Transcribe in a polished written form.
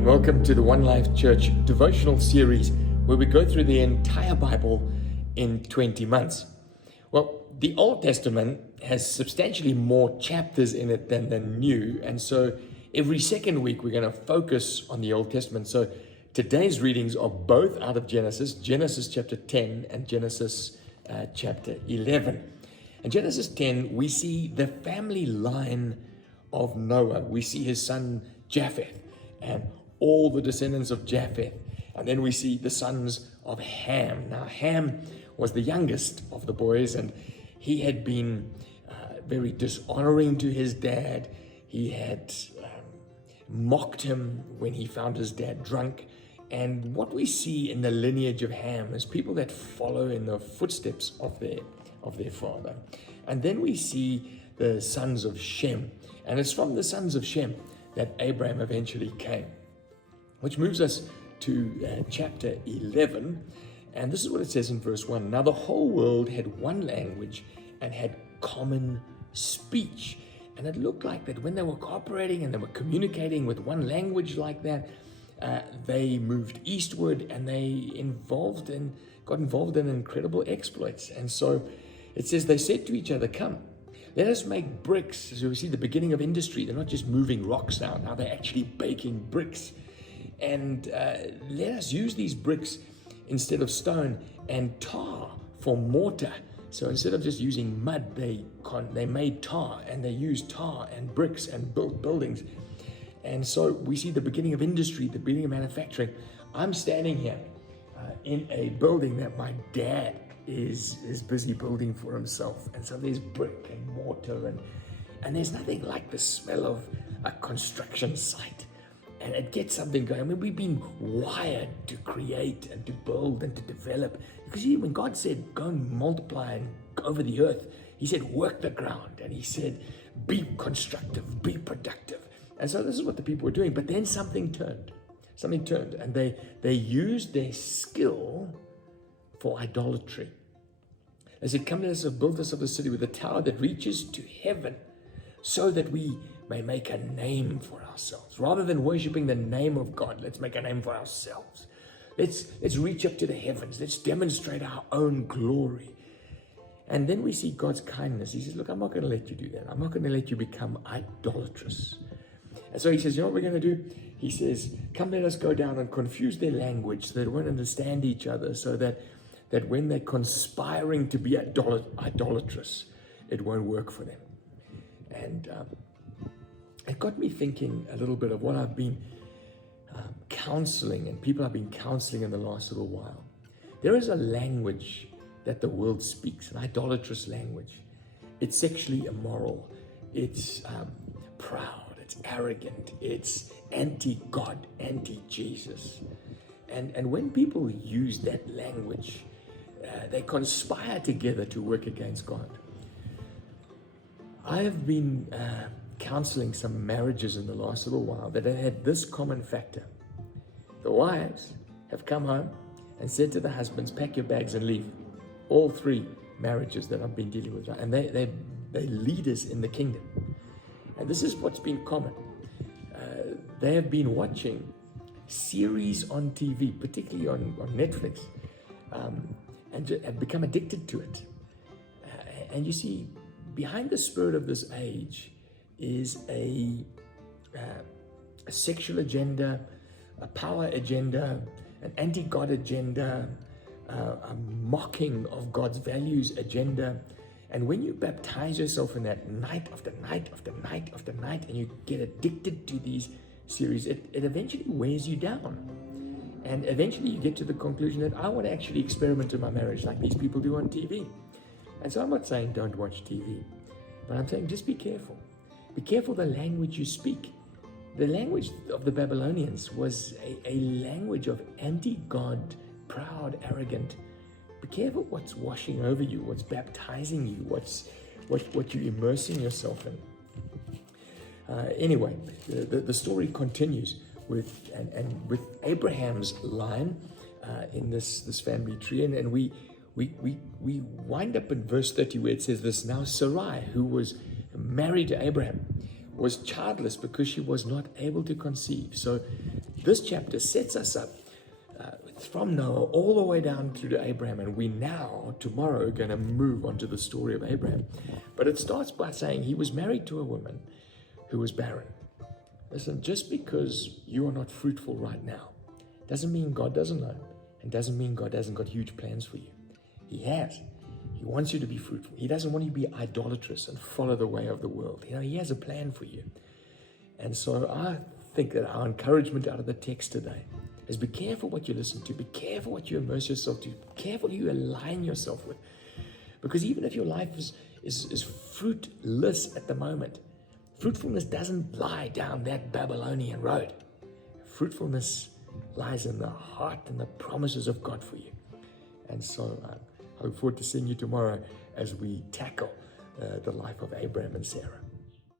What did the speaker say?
and welcome to the One Life Church devotional series where we go through the entire Bible in 20 months. Well, the Old Testament has substantially more chapters in it than the New, and so every second week we're going to focus on the Old Testament. So today's readings are both out of Genesis chapter 10 and Genesis chapter 11. In Genesis 10, we see the family line of Noah. We see his son Japheth and all the descendants of Japheth. And then we see the sons of Ham. Now, Ham was the youngest of the boys, and he had been very dishonoring to his dad. He had mocked him when he found his dad drunk. And what we see in the lineage of Ham is people that follow in the footsteps of their father. And then we see the sons of Shem. And it's from the sons of Shem that Abraham eventually came. Which moves us to chapter 11. And this is what it says in verse 1. Now the whole world had one language and had common speech. And it looked like that when they were cooperating and they were communicating with one language like that, they moved eastward and they got involved in incredible exploits. And so it says they said to each other, "Come, let us make bricks." So we see the beginning of industry. They're not just moving rocks now they're actually baking bricks. And let us use these bricks instead of stone and tar for mortar. So instead of just using mud, they made tar, and they used tar and bricks and built buildings. And so we see the beginning of industry, the beginning of manufacturing. I'm standing here in a building that my dad is busy building for himself. And so there's brick and mortar, and there's nothing like the smell of a construction site. And it gets something going. I mean, we've been wired to create and to build and to develop. Because when God said, go and multiply and go over the earth, he said, work the ground. And he said, be constructive, be productive. And so this is what the people were doing. But then something turned. And they used their skill for idolatry. They said, come, let us build us of a city with a tower that reaches to heaven, so that we may make a name for ourselves. Rather than worshiping the name of God, let's make a name for ourselves. Let's reach up to the heavens. Let's demonstrate our own glory. And then we see God's kindness. He says, look, I'm not going to let you do that. I'm not going to let you become idolatrous. And so he says, you know what we're going to do? He says, come, let us go down and confuse their language so they won't understand each other, so that when they're conspiring to be idolatrous, it won't work for them. And it got me thinking a little bit of what I've been counseling, and people I've been counseling in the last little while. There is a language that the world speaks, an idolatrous language. It's sexually immoral. It's proud. It's arrogant. It's anti-God, anti-Jesus. And when people use that language, they conspire together to work against God. I have been counseling some marriages in the last little while that have had this common factor. The wives have come home and said to the husbands, pack your bags and leave. All three marriages that I've been dealing with. And they're leaders in the kingdom. And this is what's been common. They have been watching series on TV, particularly on Netflix, and have become addicted to it. And you see, behind the spirit of this age is a sexual agenda, a power agenda, an anti-God agenda, a mocking of God's values agenda. And when you baptize yourself in that night after night after night after night, and you get addicted to these series, it eventually wears you down. And eventually you get to the conclusion that I want to actually experiment in my marriage like these people do on TV. And so I'm not saying don't watch TV, but I'm saying just be careful. Be careful the language you speak. The language of the Babylonians was a language of anti-God, proud, arrogant. Be careful what's washing over you, what's baptizing you, what you're immersing yourself in. Anyway, the story continues with Abraham's line in this family tree, and we wind up in verse 30 where it says this. Now Sarai, who was married to Abraham, was childless because she was not able to conceive. So this chapter sets us up from Noah all the way down through to Abraham, and we now, tomorrow, are going to move on to the story of Abraham. But it starts by saying he was married to a woman who was barren. Listen, just because you are not fruitful right now doesn't mean God doesn't know, and doesn't mean God hasn't got huge plans for you. He has. He wants you to be fruitful. He doesn't want you to be idolatrous and follow the way of the world. He has a plan for you. And so I think that our encouragement out of the text today is be careful what you listen to. Be careful what you immerse yourself to. Be careful who you align yourself with. Because even if your life is fruitless at the moment, fruitfulness doesn't lie down that Babylonian road. Fruitfulness lies in the heart and the promises of God for you. And so I look forward to seeing you tomorrow as we tackle the life of Abraham and Sarah.